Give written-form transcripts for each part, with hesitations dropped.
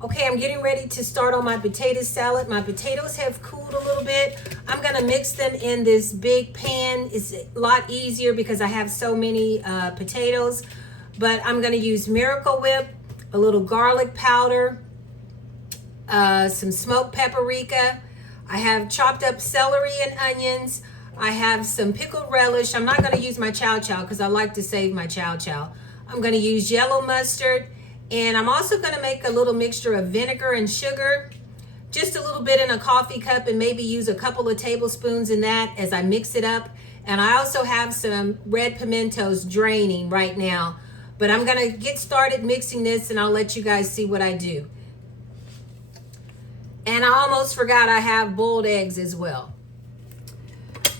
Okay, I'm getting ready to start on my potato salad. My potatoes have cooled a little bit. I'm gonna mix them in this big pan. It's a lot easier because I have so many potatoes. But I'm gonna use Miracle Whip, a little garlic powder, some smoked paprika. I have chopped up celery and onions. I have some pickled relish. I'm not gonna use my chow chow because I like to save my chow chow. I'm gonna use yellow mustard. And I'm also gonna make a little mixture of vinegar and sugar, just a little bit in a coffee cup, and maybe use a couple of tablespoons in that as I mix it up. And I also have some red pimentos draining right now. But I'm gonna get started mixing this and I'll let you guys see what I do. And I almost forgot I have boiled eggs as well.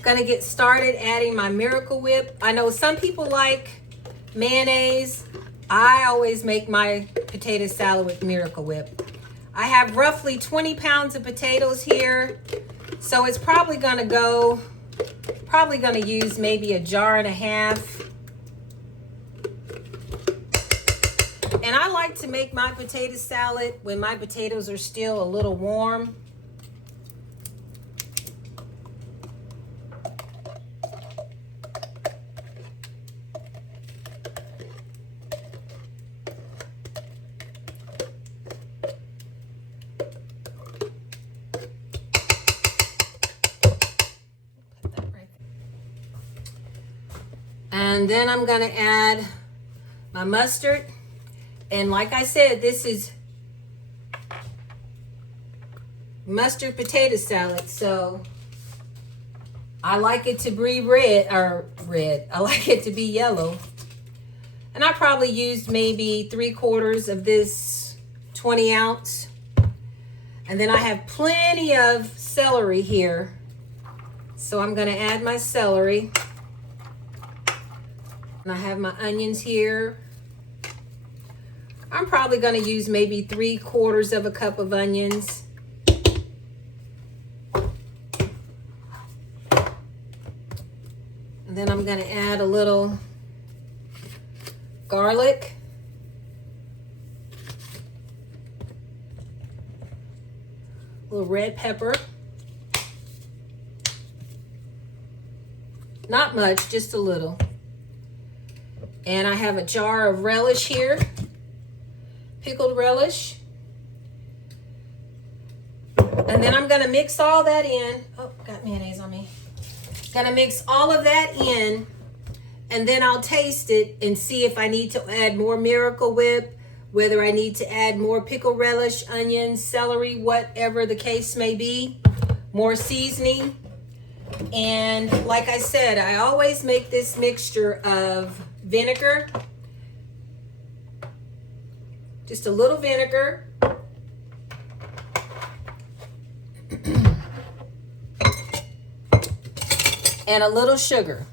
Gonna get started adding my Miracle Whip. I know some people like mayonnaise. I always make my potato salad with Miracle Whip. I have roughly 20 pounds of potatoes here. So it's probably gonna use maybe a jar and a half. And I like to make my potato salad when my potatoes are still a little warm. And then I'm gonna add my mustard. And like I said, this is mustard potato salad. So I like it to be red. I like it to be yellow. And I probably used maybe 3/4 of this 20 ounce. And then I have plenty of celery here. So I'm gonna add my celery. And I have my onions here. I'm probably gonna use maybe 3/4 of a cup of onions. And then I'm gonna add a little garlic. A little red pepper. Not much, just a little. And I have a jar of relish here, pickled relish. And then I'm gonna mix all that in. Oh, got mayonnaise on me. Gonna mix all of that in, and then I'll taste it and see if I need to add more Miracle Whip, whether I need to add more pickled relish, onions, celery, whatever the case may be, more seasoning. And like I said, I always make this mixture of vinegar, just a little vinegar, and a little sugar,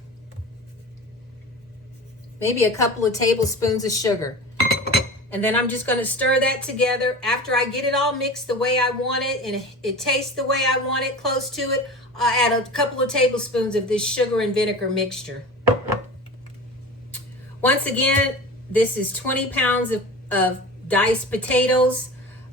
maybe a couple of tablespoons of sugar. And then I'm just going to stir that together. After I get it all mixed the way I want it and it tastes the way I want it, close to it, I'll add a couple of tablespoons of this sugar and vinegar mixture. Once again, this is 20 pounds of diced potatoes.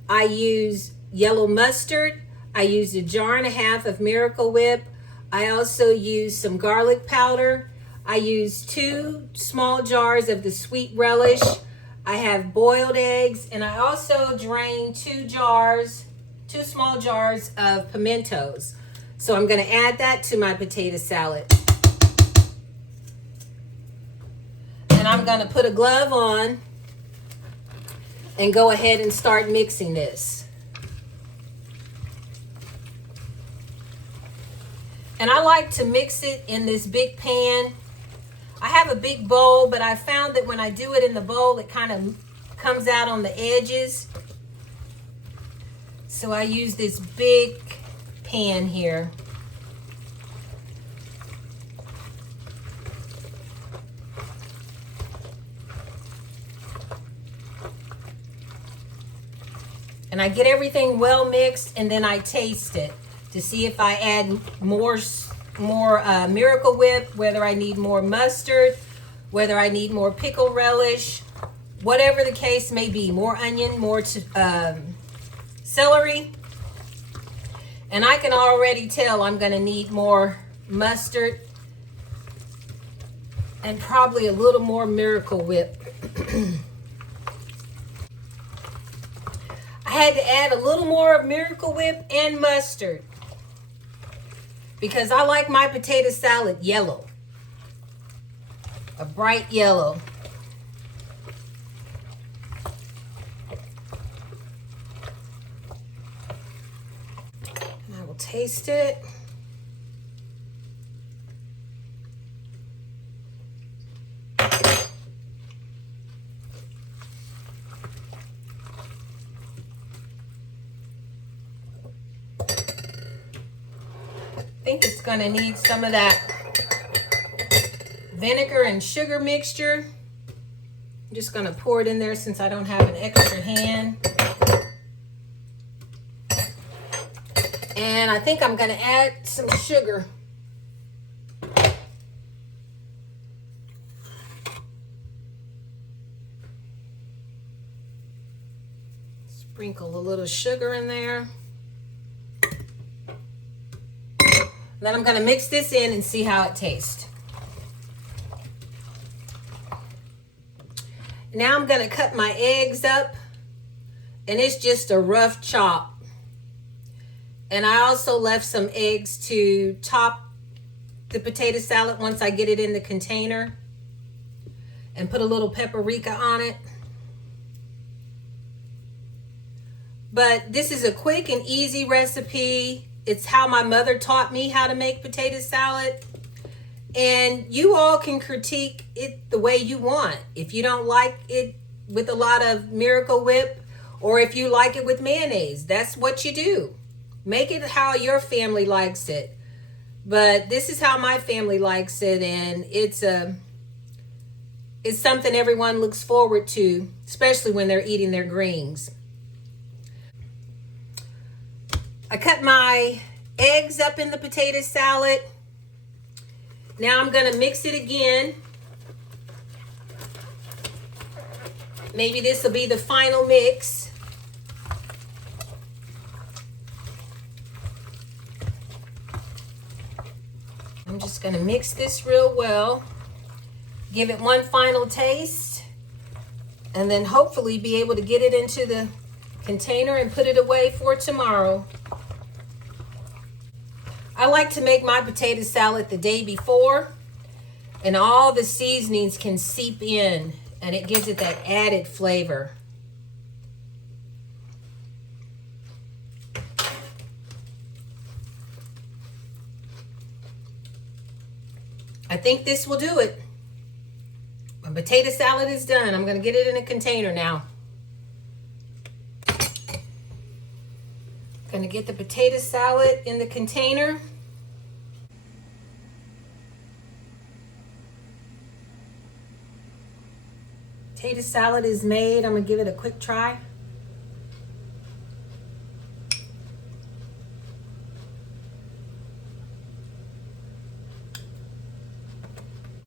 I use yellow mustard. I used a jar and a half of Miracle Whip. I also used some garlic powder. I used 2 small jars of the sweet relish. I have boiled eggs, and I also drained 2 small jars of pimentos. So I'm gonna add that to my potato salad. And I'm gonna put a glove on and go ahead and start mixing this. And I like to mix it in this big pan. I have a big bowl, but I found that when I do it in the bowl, it kind of comes out on the edges. So I use this big pan here. And I get everything well mixed, and then I taste it to see if I add more Miracle Whip, whether I need more mustard, whether I need more pickle relish, whatever the case may be, more onion, more celery. And I can already tell I'm gonna need more mustard and probably a little more Miracle Whip. I had to add a little more of Miracle Whip and mustard because I like my potato salad yellow, a bright yellow. And I will taste it. I think it's gonna need some of that vinegar and sugar mixture. I'm just gonna pour it in there since I don't have an extra hand. And I think I'm gonna add some sugar. Sprinkle a little sugar in there. Then I'm gonna mix this in and see how it tastes. Now I'm gonna cut my eggs up, and it's just a rough chop. And I also left some eggs to top the potato salad once I get it in the container, and put a little paprika on it. But this is a quick and easy recipe. It's how my mother taught me how to make potato salad. And you all can critique it the way you want. If you don't like it with a lot of Miracle Whip, or if you like it with mayonnaise, that's what you do. Make it how your family likes it. But this is how my family likes it, and it's something everyone looks forward to, especially when they're eating their greens. I cut my eggs up in the potato salad. Now I'm gonna mix it again. Maybe this will be the final mix. I'm just gonna mix this real well. Give it one final taste. And then hopefully be able to get it into the container and put it away for tomorrow. I like to make my potato salad the day before, and all the seasonings can seep in, and it gives it that added flavor. I think this will do it. My potato salad is done. I'm going to get it in a container now. Going to get the potato salad in the container. Potato salad is made. I'm going to give it a quick try.